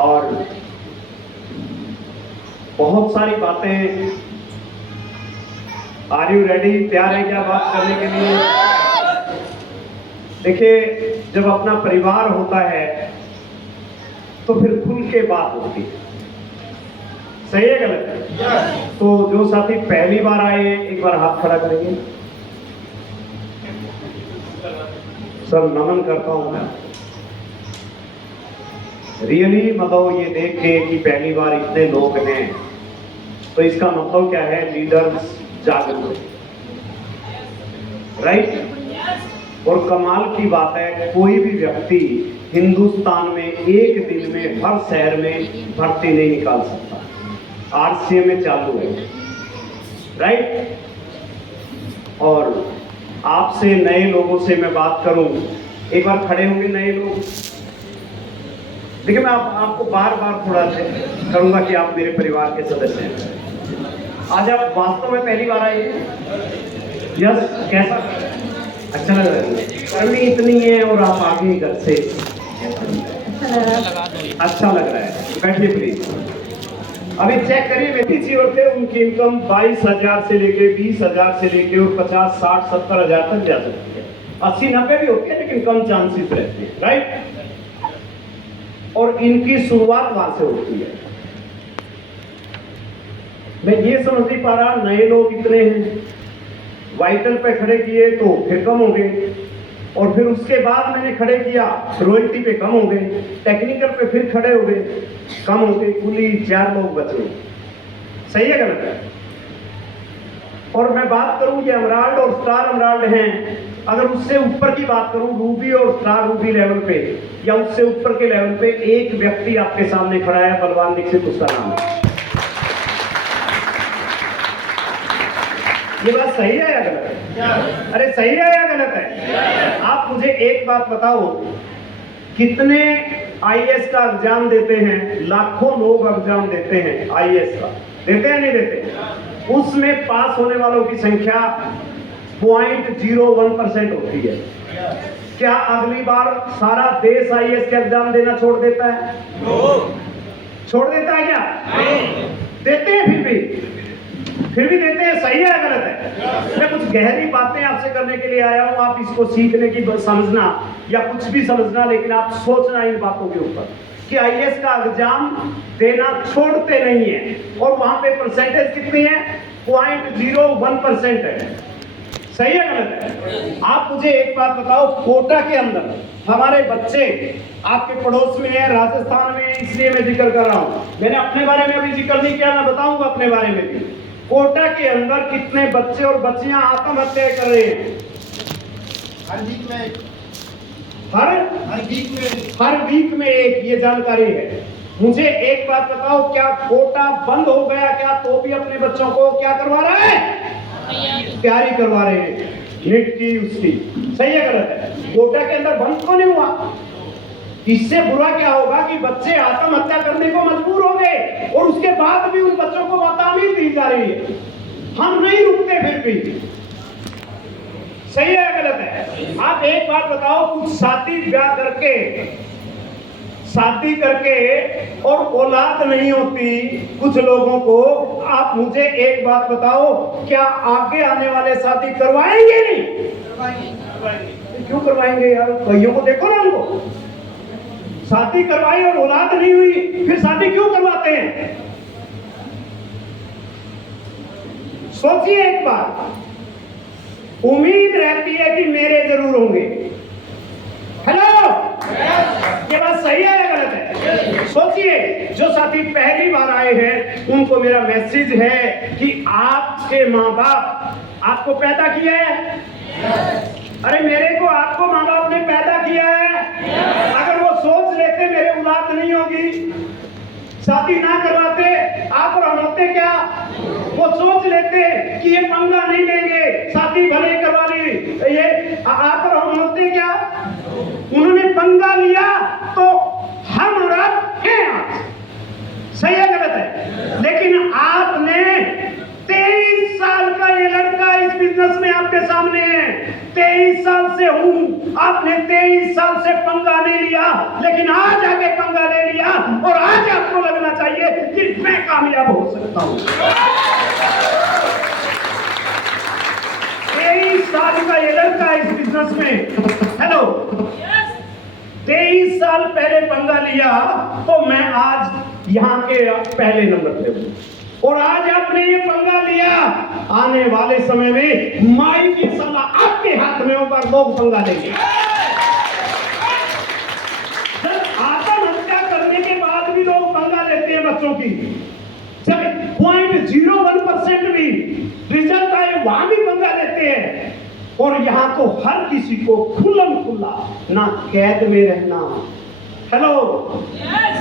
और बहुत सारी बातें। Are you ready? तैयार है क्या बात करने के लिए? देखिए, जब अपना परिवार होता है तो फिर खुल के बात होती है। सही है गलत है? तो जो साथी पहली बार आए एक बार हाथ खड़ा करेंगे। सर नमन करता हूं मैं। रियली मतलब ये देख के कि पहली बार इतने लोग हैं तो इसका मतलब क्या है? लीडर्स जागरूक, राइट? और कमाल की बात है, कोई भी व्यक्ति हिंदुस्तान में एक दिन में हर शहर में भर्ती नहीं निकाल सकता। आरसीए में चालू है, राइट? और आपसे नए लोगों से मैं बात करूं, एक बार खड़े होंगे नए लोग। देखिए, मैं आपको बार बार थोड़ा करूंगा कि आप मेरे परिवार के सदस्य हैं। आज आप वास्तव में पहली बार आए हैं? यस, कैसा अच्छा लग रहा है? गर्मी इतनी है और आप आ गए घर से, अच्छा लग रहा है। बैठिए प्लीज। अभी चेक करिए, व्यक्ति जीवन थे उनकी इनकम 22,000 से लेके 20,000 से लेके और 50, 60, 70 हजार तक जा सकती है। 80, 90 भी होती है लेकिन कम चांसेस रहते हैं, राइट? और इनकी शुरुआत वहां से होती है। मैं ये समझ नहीं पा रहा, नए लोग इतने हैं, वाइटल पे खड़े किए तो फिर कम हो गए, और फिर उसके बाद मैंने खड़े किया रॉयल्टी पे कम हो गए, टेक्निकल पे फिर खड़े हो गए, कम हो गए, कुल 4 लोग बचे। सही है गलत है? और मैं बात करूं, ये एमराल्ड और स्टार एमराल्ड हैं। अगर उससे ऊपर की बात करूं, रूबी और स्टार रूबी लेवल पे या उससे ऊपर के लेवल पे एक व्यक्ति आपके सामने खड़ा है, बलवान दीक्षित, उसका नाम है। ये बात सही है या गलत है? अरे सही है या गलत है? आप मुझे एक बात बताओ, कितने आईएएस का एग्जाम देते हैं? लाखों लोग एग्जाम देते हैं आईएएस का, देते हैं नहीं देते? उसमें पास होने वालों की संख्या 0.01% होती है। क्या अगली बार सारा देश आईएएस का एग्जाम देना छोड़ देता है? छोड़ देता है क्या? देते हैं फिर भी देते हैं। सही है या गलत है? मैं कुछ गहरी बातें आपसे करने के लिए आया हूं, आप इसको सीखने की समझना या कुछ भी समझना, लेकिन आप सोचना इन बातों के ऊपर कि आईएएस का एग्जाम देना छोड़ते नहीं है। और वहां पे परसेंटेज कितनी है? 0.01% है। सही है गलत है? आप मुझे एक बात बताओ, कोटा के अंदर हमारे बच्चे आपके पड़ोस में है, राजस्थान में, इसलिए मैं जिक्र कर रहा हूं। मैंने अपने बारे में अभी जिक्र नहीं किया, मैं बताऊंगा अपने बारे में भी। कोटा के अंदर कितने बच्चे और बच्चियां आत्महत्या कर रहे हैं? हर वीक में एक, ये जानकारी है। मुझे एक बात बताओ, क्या कोटा बंद हो गया क्या तो भी अपने बच्चों को क्या करवा रहा है? तैयारी करवा रहे हैं नीट की, उसकी। सही है गलत है? कोटा के अंदर बंद क्यों नहीं हुआ? इससे बुरा क्या होगा कि बच्चे आत्महत्या करने को मजबूर हो गए और उसके बाद भी उन बच्चों को तामीर दी जा रही है। हम नहीं रुकते फिर भी। सही है या गलत है? आप एक बात बताओ, कुछ शादी करके और औलाद नहीं होती कुछ लोगों को। आप मुझे एक बात बताओ, क्या आगे आने वाले शादी करवाएंगे? नहीं क्यों करवाएंगे यार? कईयों को देखो ना, उनको शादी करवाई और औलाद नहीं हुई, फिर शादी क्यों करवाते हैं? सोचिए एक बार। उम्मीद रहती है कि मेरे जरूर होंगे। हेलो, ये बात सही है या गलत है? सोचिए, जो साथी पहली बार आए हैं उनको मेरा मैसेज है कि आपके माँ बाप आपको पैदा किया है। अरे मेरे को आपको माँ बाप ने पैदा किया है। अगर वो सोच लेते मेरे औलाद नहीं होगी, शादी ना करवाते, आप और हम होते क्या? वो सोच लेते कि ये पंगा नहीं लेंगे, शादी भले करवा ली, ये आप और हम होते क्या? उन्होंने पंगा लिया तो हम और आप हैं आज। सही है गलत है? लेकिन आपने 23 साल का ये लड़का इस बिजनेस में आपके सामने है, 23 साल से हूं, आपने 23 साल से पंगा नहीं लिया, लेकिन आज आके पंगा ले लिया और आज आपको लगना चाहिए कि मैं कामयाब हो सकता हूं। 23 साल का ये लड़का इस बिजनेस में, हेलो, 23 साल पहले पंगा लिया तो मैं आज यहाँ के पहले नंबर पे हूँ, और आज आपने ये पंगा लिया, आने वाले समय में माई की सलाह आपके हाथ में होकर लोग पंगा लेंगे। जब आत्महत्या करने के बाद भी लोग पंगा लेते हैं बच्चों की, जब 0.01% भी रिजल्ट आए वहां भी पंगा लेते हैं, और यहाँ तो हर किसी को खुल्लम खुल्ला ना कैद में रहना। हेलो,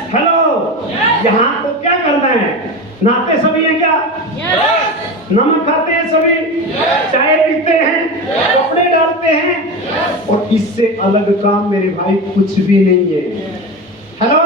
हेलो, यहाँ तो क्या करना है, नहाते सभी हैं क्या? नमक खाते हैं सभी, चाय पीते हैं, कपड़े डालते हैं, और इससे अलग काम मेरे भाई कुछ भी नहीं है। हेलो,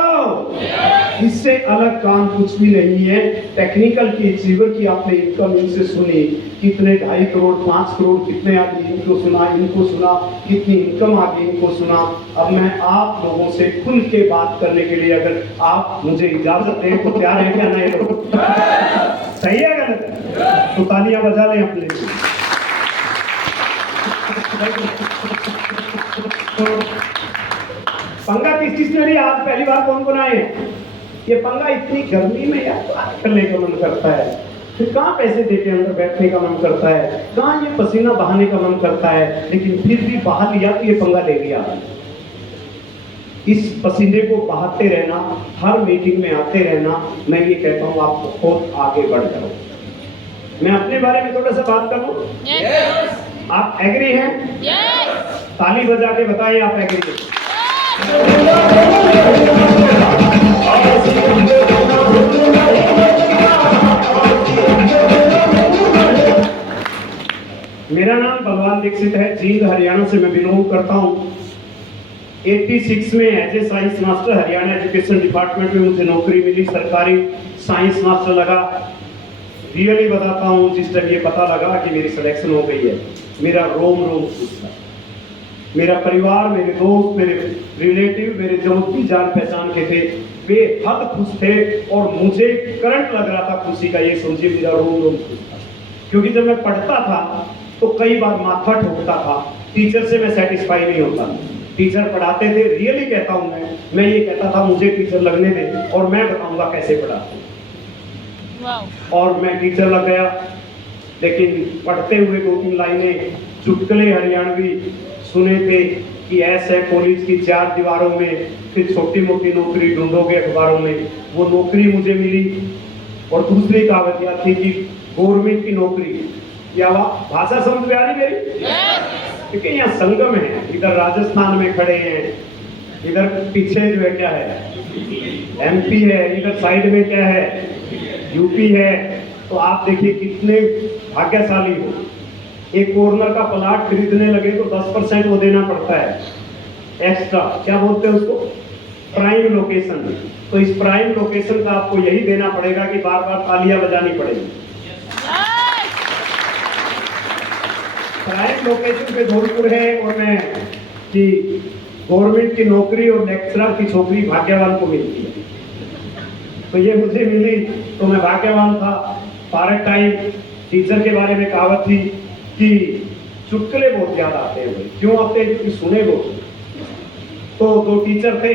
इससे अलग काम कुछ भी नहीं है। टेक्निकल की अचीवर की आपने इनकम इनसे सुनी, कितने 2.5 करोड़ 5 करोड़ कितने आ गए, इनको सुना, कितनी इनकम आ गई इनको सुना। अब मैं आप लोगों से खुल के बात करने के लिए, अगर आप मुझे इजाजत दें तो तैयार है क्या? नहीं लोग सही है गलत? तो तालियां बजा लें अपने लिए। पंगा किस चीज में लिया? आज पहली बार कौन कौन आए? ये पंगा इतनी गर्मी में यार बात करने का मन करता है, फिर कहाँ पैसे देके अंदर बैठने का मन करता है, कहाँ ये पसीना बहाने का मन करता है, लेकिन फिर भी बहा लिया तो ये पंगा ले लिया। इस पसीने को बहाते रहना, हर मीटिंग में आते रहना, मैं ये कहता हूँ आप बहुत आगे बढ़ जाओ। मैं अपने बारे में थोड़ा सा बात करूँ? yes. आप एग्री हैं? yes. ताली बजा के बताइए आप एग्री हैं? मेरा नाम बलवान दीक्षित है, जींद हरियाणा से मैं बिलोंग करता हूँ। 86 में as a science master Haryana education department में मुझे नौकरी मिली, सरकारी साइंस मास्टर लगा। रियली बताता हूँ, जिस टाइम ये पता लगा कि मेरी सिलेक्शन हो गई है, मेरा रोम रोम खुश था। मेरा परिवार, मेरे दोस्त, मेरे रिलेटिव, मेरे जो भी जान पहचान के थे, बेहद खुश थे, और मुझे करंट लग रहा था खुशी का। ये समझिए मेरा रोम रोम खुश था, क्योंकि जब मैं पढ़ता था तो कई बार माथा ठोकता था, टीचर से मैं सेटिस्फाई नहीं होता। टीचर पढ़ाते थे, रियली कहता हूँ मैं ये कहता था मुझे टीचर लगने दे और मैं बताऊंगा कैसे पढ़ाते। और मैं टीचर लग गया, लेकिन पढ़ते हुए 2-3 लाइनें चुटकुले हरियाणवी सुने थे कि ऐसे कॉलेज की 4 दीवारों में फिर छोटी मोटी नौकरी ढूंढोगे अखबारों में, वो नौकरी मुझे मिली। और दूसरी कहावत यह थी कि गवर्नमेंट की नौकरी, या भाषा समझ में आ रही मेरी? क्योंकि यहाँ संगम है, इधर राजस्थान में खड़े हैं, इधर पीछे जो है क्या है एमपी है, इधर साइड में क्या है यूपी है। तो आप देखिए कितने भाग्यशाली हो। एक कॉर्नर का प्लाट खरीदने लगे तो 10% वो देना पड़ता है एक्स्ट्रा, क्या बोलते हैं उसको, प्राइम लोकेशन। तो इस प्राइम लोकेशन का आपको यही देना पड़ेगा कि बार बार तालियां बजानी पड़ेगी। प्राइम लोकेशन पे धौलपुर है, और मैं कि गवर्नमेंट की नौकरी और लेक्चरर की छोकरी भाग्यवान को मिलती है, तो ये मुझे मिली तो मैं भाग्यवान था। पार्ट टाइम टीचर के बारे में कहावत थी कि चुटकुले बहुत याद आते हैं। क्यों आते हैं? क्योंकि सुने वो। तो 2 टीचर थे,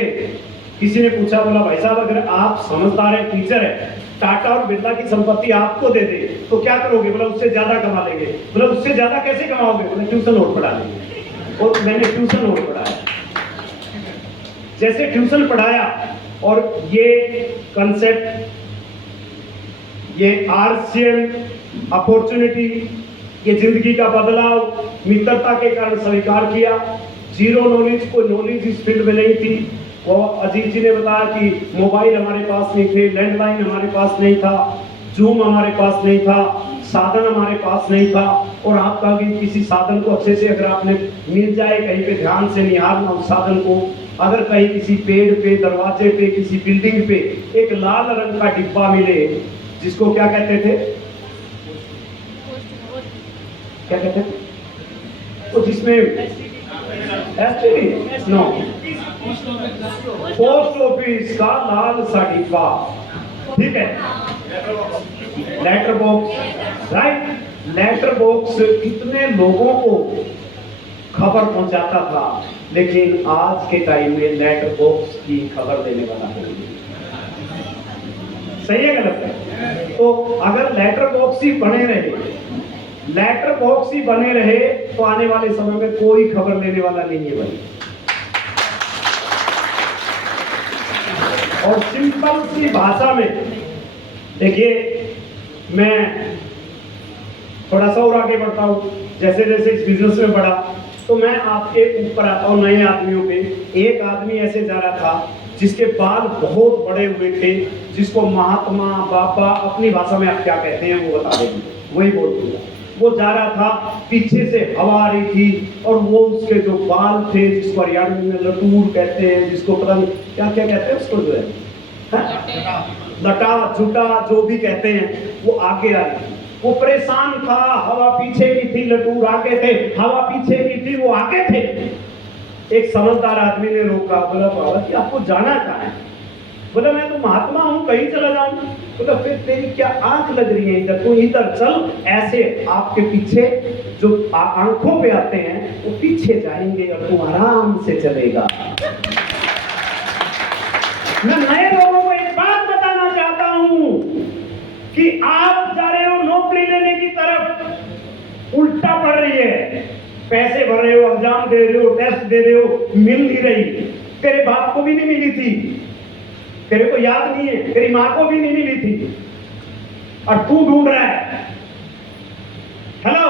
किसी ने पूछा, बोला भाई साहब अगर आप समझदार हैं, टीचर है, टाटा और बिरला की संपत्ति आपको दे दे तो क्या करोगे? बोला उससे ज्यादा कमा लेंगे। बोला उससे ज्यादा कैसे कमाओगे? बोला ट्यूशन और पढ़ा लेंगे। और मैंने ट्यूशन और पढ़ाया। जैसे ट्यूशन पढ़ाया और ये कंसेप्ट, ये आरसीएम अपॉर्चुनिटी, ये जिंदगी का बदलाव मित्रता के कारण स्वीकार किया। जीरो नॉलेज, कोई नॉलेज इस फील्ड में नहीं थी। वो अजीत जी ने बताया कि मोबाइल हमारे पास नहीं थे, लैंडलाइन हमारे पास नहीं था, जूम हमारे पास नहीं था, साधन हमारे पास नहीं था। और आपका भी किसी साधन को अच्छे से अगर आपने मिल जाए, कहीं पे ध्यान से निहारना उस साधन को, अगर कहीं किसी पेड़ पे, दरवाजे पे, किसी बिल्डिंग पे एक लाल रंग का डिब्बा मिले, जिसको क्या कहते थे, क्या कहते थे, तो जिसमें एसटीडी नो, पोस्ट ऑफिस का लाल सर्टिफिकेट, ठीक है, letter box, right. Letter box कितने लोगों को खबर पहुंचाता था, लेकिन आज के टाइम में लेटर बॉक्स की खबर देने वाला कोई नहीं। सही है गलत है? तो अगर लेटर बॉक्स ही बने रहे, लेटर बॉक्स ही बने रहे, तो आने वाले समय में कोई खबर लेने वाला नहीं है भाई। और सिंपल सी भाषा में देखिए, मैं थोड़ा सा और आगे बढ़ता हूँ, जैसे जैसे इस बिजनेस में बढ़ा, तो मैं आपके ऊपर आता हूँ नए आदमियों पे। एक आदमी ऐसे जा रहा था जिसके बाल बहुत बड़े हुए थे, जिसको महात्मा बाबा अपनी भाषा में आप क्या कहते हैं वो बता देंगे, वही बोल दूंगा। वो जा रहा था, पीछे से हवा आ रही थी, और वो उसके जो बाल थे, जिसको हरियाणवी में लटूर कहते हैं, जिसको पता नहीं क्या क्या कहते हैं उसको, जो है लटा झूठा जो भी कहते हैं, वो आगे आ रही थी। वो परेशान था, हवा पीछे की थी, लटूर आगे थे, हवा पीछे की थी, वो आगे थे। एक समझदार आदमी ने रोका, बोला बाबा जी आपको जाना कहाँ है? बोला मैं तो महात्मा हूँ, कहीं चला जाऊं। बोला फिर तेरी क्या आंख लग रही है इधर, तू इधर चल। ऐसे आपके पीछे जो आंखों पे आते हैं वो पीछे जाएंगे और तू आराम से चलेगा। मैं नए लोगों को एक बात बताना चाहता हूँ कि आप जा रहे हो नौकरी लेने की तरफ, उल्टा पड़ रही है, पैसे भर रहे हो, एग्जाम दे रहे हो, टेस्ट दे रहे हो, मिल नहीं रही। तेरे बाप को भी नहीं मिली थी, तेरे को याद नहीं है, तेरी माँ को भी नहीं मिली थी, और तू ढूंढ रहा है। हेलो,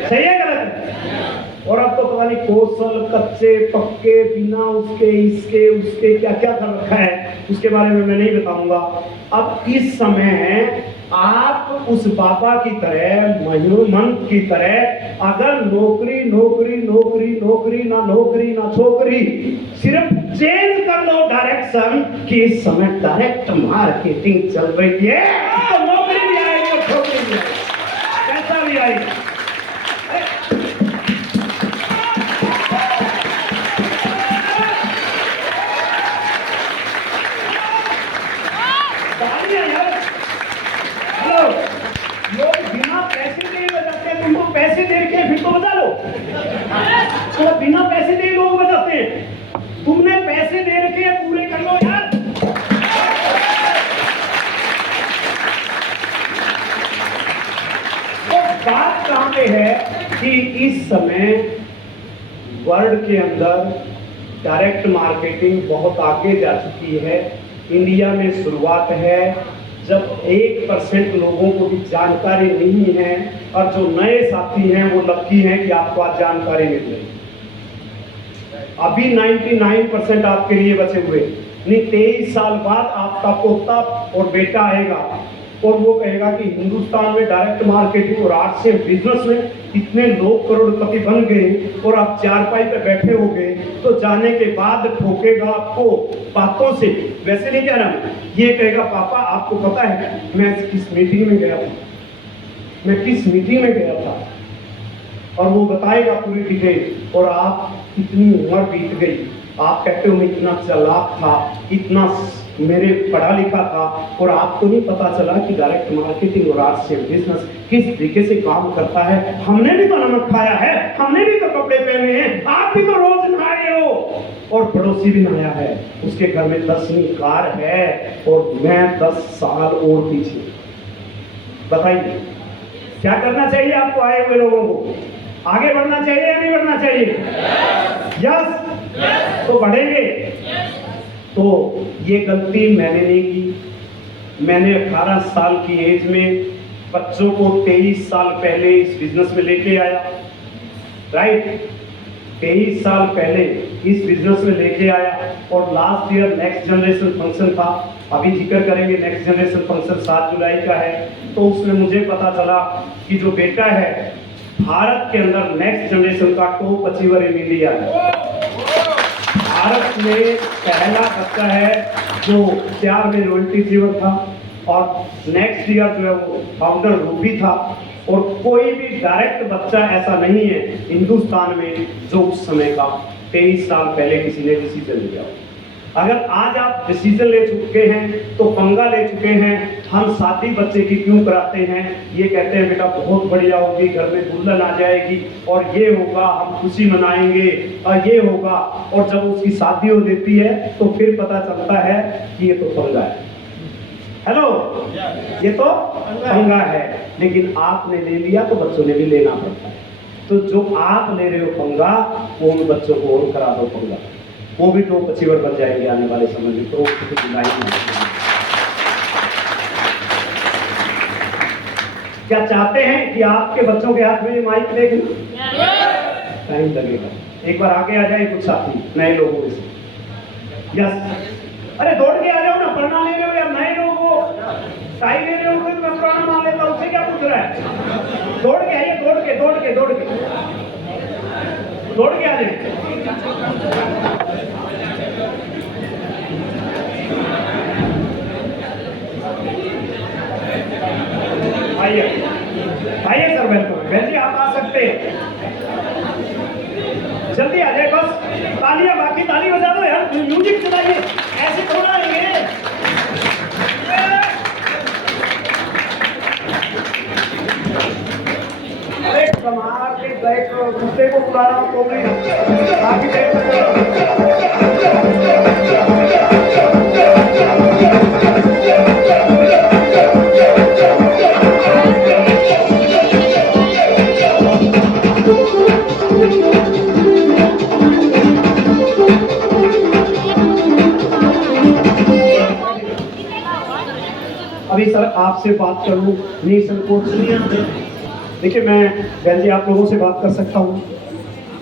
सही है गलत है? और अब तो पता नहीं कौशल, कच्चे पक्के, बिना उसके, इसके उसके क्या क्या कर रखा है, उसके बारे में मैं नहीं बताऊंगा। अब इस समय आप उस बाबा की तरह, मंत्र की तरह, अगर नौकरी नौकरी नौकरी नौकरी ना नौकरी ना छोकरी, सिर्फ चेंज कर लो डायरेक्शन कि इस समय डायरेक्ट मार्केटिंग चल रही है, तो नौकरी भी आएगी और छोकरी भी आएगी, पैसा भी आएगा। लोग बिना पैसे दे बजाते हैं, तुमको पैसे दे के फिर तो बजा लो। तो बिना पैसे दे लोग बजाते हैं, तुमने पैसे दे के पूरे कर लो यार। तो बात कहां पे है कि इस समय वर्ल्ड के अंदर डायरेक्ट मार्केटिंग बहुत आगे जा चुकी है। इंडिया में शुरुआत है जब 1% लोगों को भी जानकारी नहीं है, और जो नए साथी हैं वो लकी हैं कि आपको आज जानकारी मिल रही। अभी 99% आपके लिए बचे हुए, नहीं 23 साल बाद आपका पोता और बेटा आएगा और वो कहेगा कि हिंदुस्तान में डायरेक्ट मार्केटिंग और आर्ट से बिजनेस में इतने लोग करोड़पति बन गए, और आप चारपाई पे बैठे हो गए, तो जाने के बाद ठोकेगा आपको बातों से। वैसे नहीं कह रहा मैं, ये कहेगा पापा आपको पता है मैं किस मीटिंग में गया था, मैं किस मीटिंग में गया था, और वो बताएगा पूरी डिटेल। और आप इतनी उम्र बीत गई, आप कहते हो मैं इतना चालाक था, इतना मेरे पढ़ा लिखा था, और आपको नहीं पता चला कि डायरेक्ट मार्केटिंग और आर्ट से बिजनेस किस तरीके से काम करता है। हमने भी तो नमक खाया है, हमने भी तो कपड़े पहने हैं, आप भी तो रोज नहाए हो, और पड़ोसी भी नहाया है, उसके घर में 10वीं कार है, और मैं 10 साल और पीछे। बताइए क्या करना चाहिए आपको? आए हुए लोगों को आगे बढ़ना चाहिए या नहीं बढ़ना चाहिए? यस, तो बढ़ेंगे। तो ये गलती मैंने नहीं की। मैंने 18 साल की एज में बच्चों को 23 साल पहले इस बिजनेस में लेके आया, राइट? 23 साल पहले इस बिजनेस में लेके आया, और last year next generation function था, अभी जिक्र करेंगे। नेक्स्ट जनरेशन फंक्शन 7 जुलाई का है। तो उसमें मुझे पता चला कि जो बेटा है भारत के अंदर नेक्स्ट जनरेशन का टॉप अचीवर इन इंडिया है। भारत में पहला बच्चा है जो 4 में रॉयल्टी अचीवर था, और नेक्स्ट ईयर जो है वो फाउंडर रूबी था, और कोई भी डायरेक्ट बच्चा ऐसा नहीं है हिंदुस्तान में जो उस समय का 23 साल पहले किसी ने डिसीजन लिया हो। अगर आज आप डिसीजन ले चुके हैं तो पंगा ले चुके हैं, हम शादी बच्चे की क्यों कराते हैं, ये कहते हैं बेटा बहुत बढ़िया होगी, घर में दुल्हन आ जाएगी और ये होगा, हम खुशी मनाएंगे और ये होगा, और जब उसकी शादी हो देती है तो फिर पता चलता है कि ये तो पंगा है। हेलो, ये तो पंगा है। लेकिन आपने ले लिया तो बच्चों ने भी लेना पड़ता है। तो जो आप ले रहे हो पंगा, वो उन बच्चों को और करा दो पंगा, वो भी टॉप अचीवर बन जाएंगे आने वाले समय में। तो क्या चाहते हैं कि आपके बच्चों के हाथ में माइक देखना? टाइम लगेगा, एक बार आगे आ जाए कुछ साथी नए लोगों में से। यस, अरे दौड़ के आ जाओ ना, पढ़ना ले रहे हो या नए लोग हो, टाई ले रहे हो तो मैं पुराना मान लेता हूँ, उससे क्या पूछ रहा है? दौड़ के आइए, दौड़ के दौड़ के दौड़ के दौड़ के आ जाए। आइए आइए सर, वेलकम। बहन जी आप आ सकते हैं, जल्दी आ जाए, बस तालियां, बाकी ताली बजा दो यार, म्यूजिक चलाइए, ऐसे थोड़ा है ये। अरे कमाल के बैठ कुत्ते को बुला रहा हूँ तो मैं अभी सर आपसे बात करूं निसंकोच। देखिए मैं बहन जी आप लोगों से बात कर सकता हूं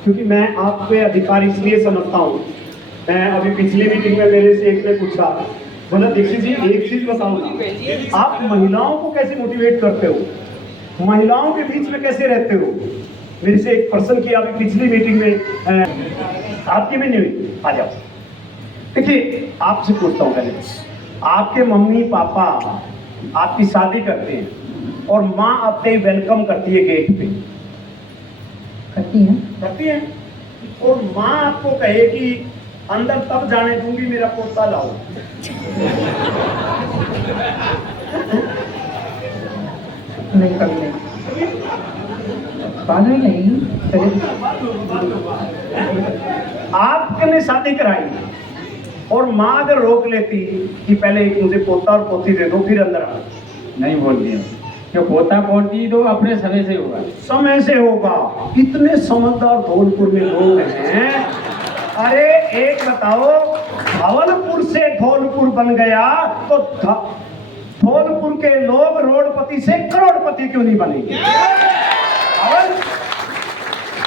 क्योंकि मैं आप पे अधिकार इसलिए समझता हूं। मैं अभी पिछली मीटिंग में मेरे से एक ने पूछा, बोला दीक्षित जी एक चीज बताओ ना, आप महिलाओं को कैसे मोटिवेट करते हो, महिलाओं के बीच में कैसे रहते हो? मेरे से एक पर्सन की अभी पिछली मीटिंग में आपकी भी नहीं हुई। आ जाओ, देखिए आपसे पूछता हूँ, पहले आपके मम्मी पापा आपकी शादी करते हैं और माँ आपके वेलकम करती है गेट पे, करती है, और माँ आपको कहे कि अंदर तब जाने दूंगी मेरा पोता लाओ। नहीं, कभी नहीं, बाद में नहीं। आपने शादी कराई और माँ अगर रोक लेती कि पहले मुझे पोता और पोती दे दो फिर अंदर आ, नहीं बोलती है, जो पोता पोती तो अपने समय से होगा, समय से होगा। इतने समझदार धौलपुर में लोग हैं। अरे एक बताओ, धवलपुर से धौलपुर बन गया तो धौलपुर के लोग रोडपति से करोड़पति क्यों नहीं बनेंगे?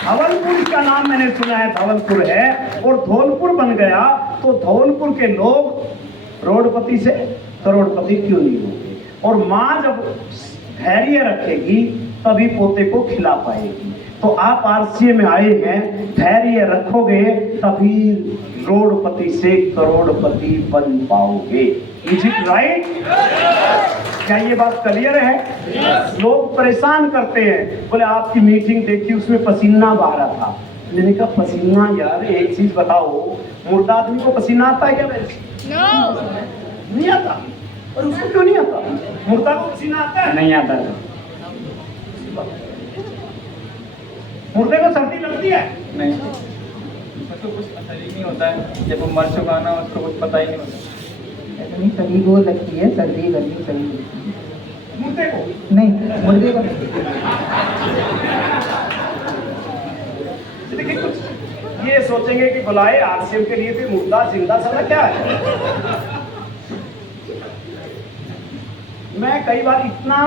धवलपुर का नाम मैंने सुना है, धवलपुर है, और धौलपुर बन गया तो धौलपुर के लोग रोडपति से करोड़पति क्यों नहीं होंगे? और माँ जब धैर्य रखेगी तभी पोते को खिला पाएगी। तो आप आरसीए में आए हैं, धैर्य रखोगे तभी रोडपति से करोड़पति बन पाओगे। Is it right? क्या ये बात क्लियर है? लोग परेशान करते हैं, बोले आपकी मीटिंग देखी उसमें पसीना बहा रहा था। मैंने कहा पसीना यार, एक चीज बताओ, मुर्दा आदमी को पसीना आता है क्या? नहीं आता। और उसको क्यों नहीं आता? मुर्दा को पसीना आता है? नहीं आता है। मुर्दे को सर्दी लगती है? नहीं, उसको कुछ पता ही नहीं होता है, जब वो मर चुका ना उसको कुछ पता ही नहीं होता। नहीं, सभी को लगती है सर्दी गर्मी, सभी लगती है। मुर्दे को नहीं, मुर्दे को देखिए कुछ ये सोचेंगे कि बुलाए आरसीएम के लिए भी मुर्दा जिंदा सदा क्या है। मैं कई बार इतना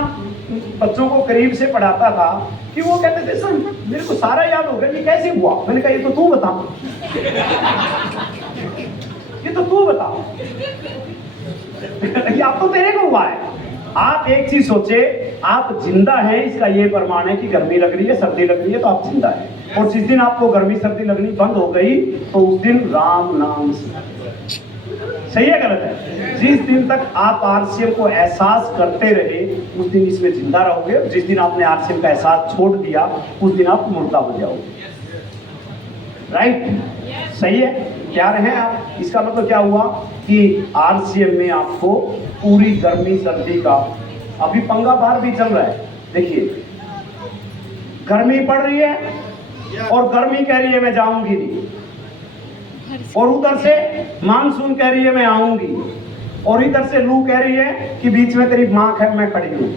बच्चों को करीब से पढ़ाता था कि वो कहते थे सर मेरे को सारा याद हो गया, ये कैसे हुआ? मैंने कहा ये तो तू बता, ये तो तू बता, ये आप तो तेरे को हुआ है। आप एक चीज सोचे, आप जिंदा हैं इसका ये प्रमाण है कि गर्मी लग रही है, सर्दी लग रही है, तो आप जिंदा हैं। और जिस दिन आपको गर्मी सर्दी लगनी बंद हो गई तो उस दिन राम नाम से सही है गलत है? जिस दिन तक आप आरसीएम को एहसास करते रहे उस दिन इसमें जिंदा रहोगे, जिस दिन आपने आरसीएम का एहसास छोड़ दिया उस दिन आप मुर्दा हो जाओगे। राइट? सही है? क्या रहे आप? इसका मतलब क्या हुआ कि आरसीएम में आपको पूरी गर्मी सर्दी का, अभी पंगा बाहर भी चल रहा है, देखिए गर्मी पड़ रही है और गर्मी कह रही है मैं जाऊंगी नहीं, और उधर से मानसून कह रही है मैं आऊंगी, और इधर से लू कह रही है कि बीच में तेरी मां है मैं खड़ी हूं।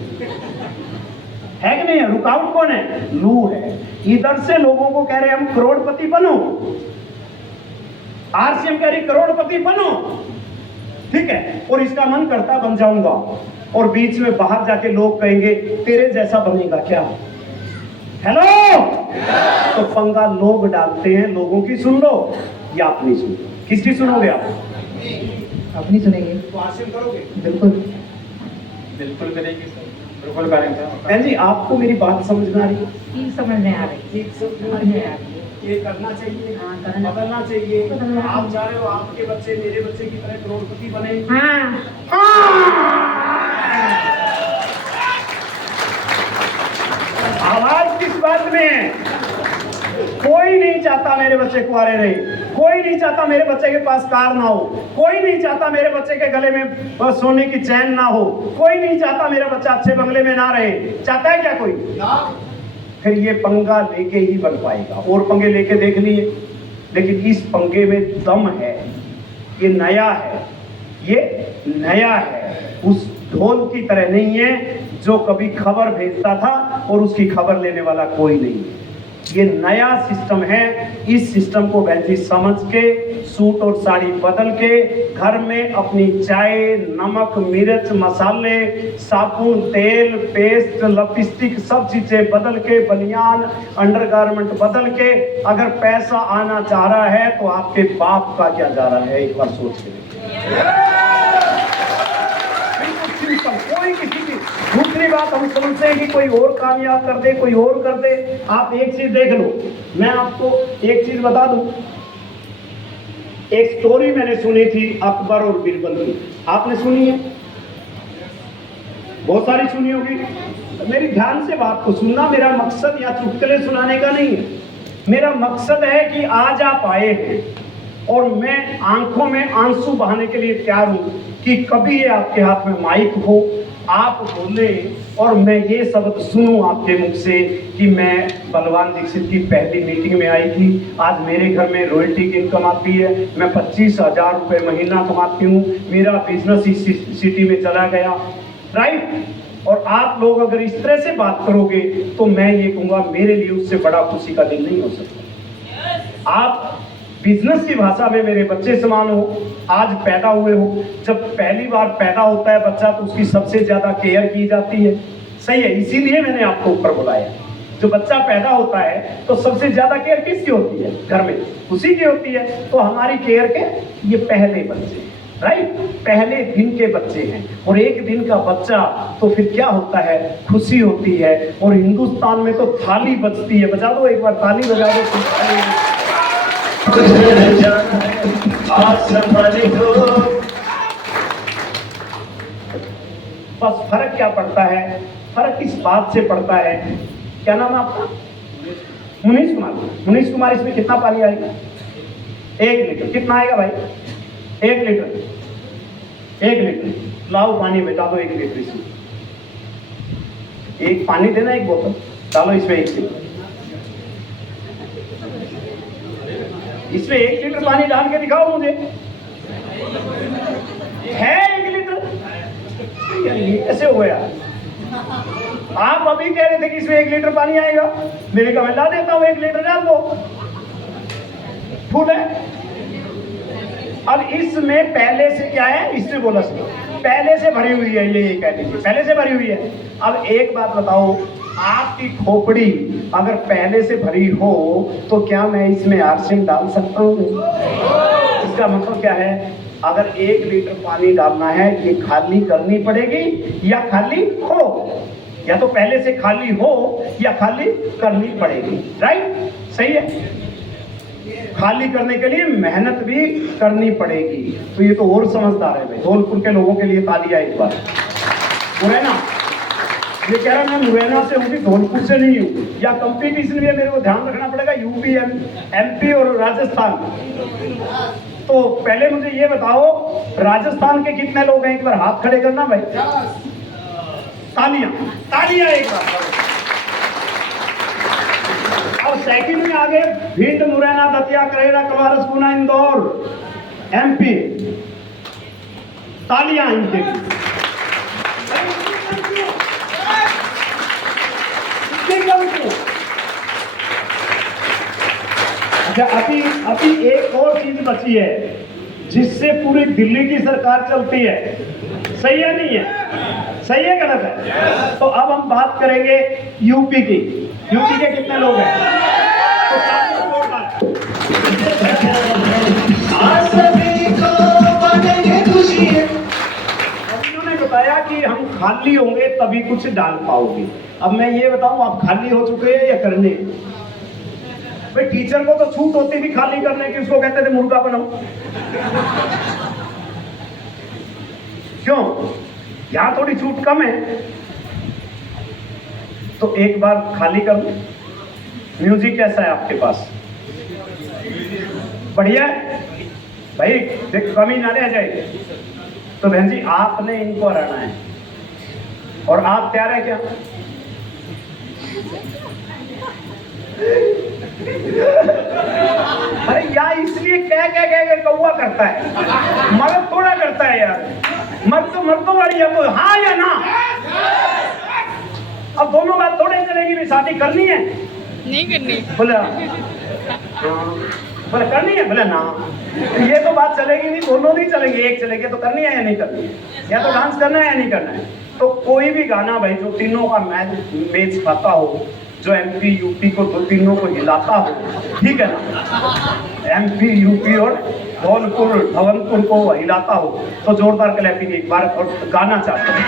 है कि नहीं है? रुकावट कौन है? लू है। इधर से लोगों को कह रहे हैं हम करोड़पति बनो, आरसीएम कह रही करोड़पति बनो, ठीक है, और इसका मन करता बन जाऊंगा, और बीच में बाहर जाके लोग कहेंगे तेरे जैसा बनेगा क्या? हेलो? तो पंगा लोग डालते हैं, लोगों की सुन लो या अपनी सुन लो। किसकी सुनोगे आप? अपनी सुनेंगे तो आरसीएम करोगे? बिल्कुल बिल्कुल करेंगे सर, बिल्कुल करेंगे। बहन जी आपको मेरी बात समझ में आ रही है? ठीक समझ में आ रही ठीक समझ में आ रही है। ये करना चाहिए, हाँ, करना। बदलना चाहिए। बदलना। आप चाह रहे हो आपके बच्चे मेरे बच्चे की तरह करोड़पति बने? हाँ आवाज किस बात में है? कोई नहीं चाहता मेरे बच्चे कुंवारे रहे, कोई नहीं चाहता मेरे बच्चे के पास कार ना हो, कोई नहीं चाहता मेरे बच्चे के गले में सोने की चैन ना हो, कोई नहीं चाहता मेरा बच्चा अच्छे बंगले में ना रहे। चाहता है क्या कोई? फिर ये पंगा लेके ही बन पाएगा। और पंगे लेके देख लिए, लेकिन इस पंगे में दम है, ये नया है, ये नया है, उस ढोल की तरह नहीं है जो कभी खबर भेजता था और उसकी खबर लेने वाला कोई नहीं है। ये नया सिस्टम है। इस सिस्टम को बहन जी समझ के, सूट और साड़ी बदल के, घर में अपनी चाय, नमक, मिर्च, मसाले, साबुन, तेल, पेस्ट, लिपस्टिक सब चीजें बदल के, बनियान, अंडरगारमेंट बदल के, अगर पैसा आना चाह रहा है तो आपके बाप का क्या जा रहा है, एक बार सोच के देखिए। कोई किसी की। दूसरी बात हम समझते हैं कि कोई और कामयाब कर दे, कोई और कर दे। आप एक चीज देख लो, मैं आपको एक चीज बता दूं। एक स्टोरी मैंने सुनी थी अकबर और बीरबल की, आपने सुनी है? बहुत सारी सुनी होगी। मेरी ध्यान से बात को सुनना, मेरा मकसद या चुटकुले सुनाने का नहीं है। मेरा मकसद है कि आज आप आए हैं और मैं आंखों में आंसू बहाने के लिए तैयार हूं कि कभी ये आपके हाथ में माइक हो, आप बोले और मैं ये शब्द सुनूं आपके मुख से कि मैं बलवान दीक्षित की पहली मीटिंग में आई थी, आज मेरे घर में रॉयल्टी की इनकम आती है, मैं 25,000 रुपये महीना कमाती हूँ, मेरा बिजनेस इस सिटी में चला गया। राइट? और आप लोग अगर इस तरह से बात करोगे तो मैं ये कहूँगा मेरे लिए उससे बड़ा खुशी का दिन नहीं हो सकता। आप बिजनेस की भाषा में मेरे बच्चे समान हो, आज पैदा हुए हो। जब पहली बार पैदा होता है बच्चा तो उसकी सबसे ज्यादा केयर की जाती है। सही है, इसीलिए मैंने आपको ऊपर बुलाया। जो बच्चा पैदा होता है तो सबसे ज्यादा केयर किसकी होती है? घर में उसी की होती है। तो हमारी केयर के ये पहले बच्चे हैं, राइट? पहले दिन के बच्चे हैं। और एक दिन का बच्चा तो फिर क्या होता है? खुशी होती है। और हिंदुस्तान में तो थाली बजती है। बजा दो एक बार ताली, बजा दो। बस फर्क क्या पड़ता है? फर्क इस बात से पड़ता है, क्या नाम है आपका? मुनीश कुमार। मुनीश कुमार, इसमें कितना पानी आएगा? 1 लीटर। कितना आएगा भाई? 1 लीटर। 1 लीटर लाओ पानी में डालो 1 लीटर इसमें। एक पानी देना, एक बोतल डालो इसमें 1 लीटर। इसमें 1 लीटर पानी डाल के दिखाओ मुझे। है 1 लीटर? ये कैसे हो गया? आप अभी कह रहे थे कि इसमें 1 लीटर पानी आएगा, मैंने कहा मैं ला देता हूं, 1 लीटर डाल दो। फुल है। अब इसमें पहले से क्या है? इसने बोला सर पहले से भरी हुई है, ये कह लीजिए पहले से भरी हुई है। अब एक बात बताओ, आपकी खोपड़ी अगर पहले से भरी हो तो क्या मैं इसमें आरसीएम डाल सकता हूँ? इसका मतलब क्या है? अगर 1 लीटर पानी डालना है, ये खाली करनी पड़ेगी या खाली हो, या तो पहले से खाली हो या खाली करनी पड़ेगी। राइट? सही है। खाली करने के लिए मेहनत भी करनी पड़ेगी। तो ये तो और समझदार है भाई। धौलपुर के लोगों के लिए तालियां एक बार। मुरैना, ये कह रहा मैं मुरैना से हूँ, धौलपुर से नहीं हूँ। या कंपटीशन में मेरे को ध्यान रखना पड़ेगा यूपी, एमपी और राजस्थान। तो पहले मुझे ये बताओ, राजस्थान के कितने लोग हैं? एक बार हाथ खड़े करना भाई। तालियां, तालियां एक बार। और सेकंड में आगे भिंड, मुरैना, दतिया, करेला, कवारस, गुना, इंदौर, एमपी। तालियां इनके लिए। अच्छा, अभी एक और चीज बची है जिससे पूरी दिल्ली की सरकार चलती है। सही है नहीं है? सही है गलत है? तो अब हम बात करेंगे यूपी की। यूपी के कितने लोग हैं? तो उन्होंने बताया कि हम खाली होंगे तभी कुछ डाल पाओगे। अब मैं ये बताऊं, आप खाली हो चुके हैं या करने? भाई टीचर को तो छूट होती थी खाली करने की, उसको कहते थे मुर्गा बनाओ। क्यों? यहां थोड़ी छूट कम है। तो एक बार खाली कर लो। म्यूजिक कैसा है आपके पास? बढ़िया है भाई, देख कमी ना रह जाए। तो बहन जी आपने इनको हराना है और आप तैयार है क्या? अरे यार, इसलिए कह कौवा करता है, मर्द थोड़ा करता है यार। मर्दों वाली है तो हाँ या ना? अब दोनों बात थोड़े चलेगी। भी शादी करनी है? नहीं करनी। बोला बोले करनी है? बोले ना। ये तो बात चलेगी नहीं, दोनों नहीं चलेंगे। एक चलेंगे तो करनी है या नहीं करनी है, या तो डांस करना है या नहीं करना है। तो कोई भी गाना भाई जो तीनों का मैच खाता हो, जो एमपी यूपी को दो तीनों को हिलाता हो, ठीक है ना? एमपी यूपी और धौलपुर भवनपुर को हिलाता हो तो जोरदार क्लैपिंग एक बार। और गाना चाहता हूँ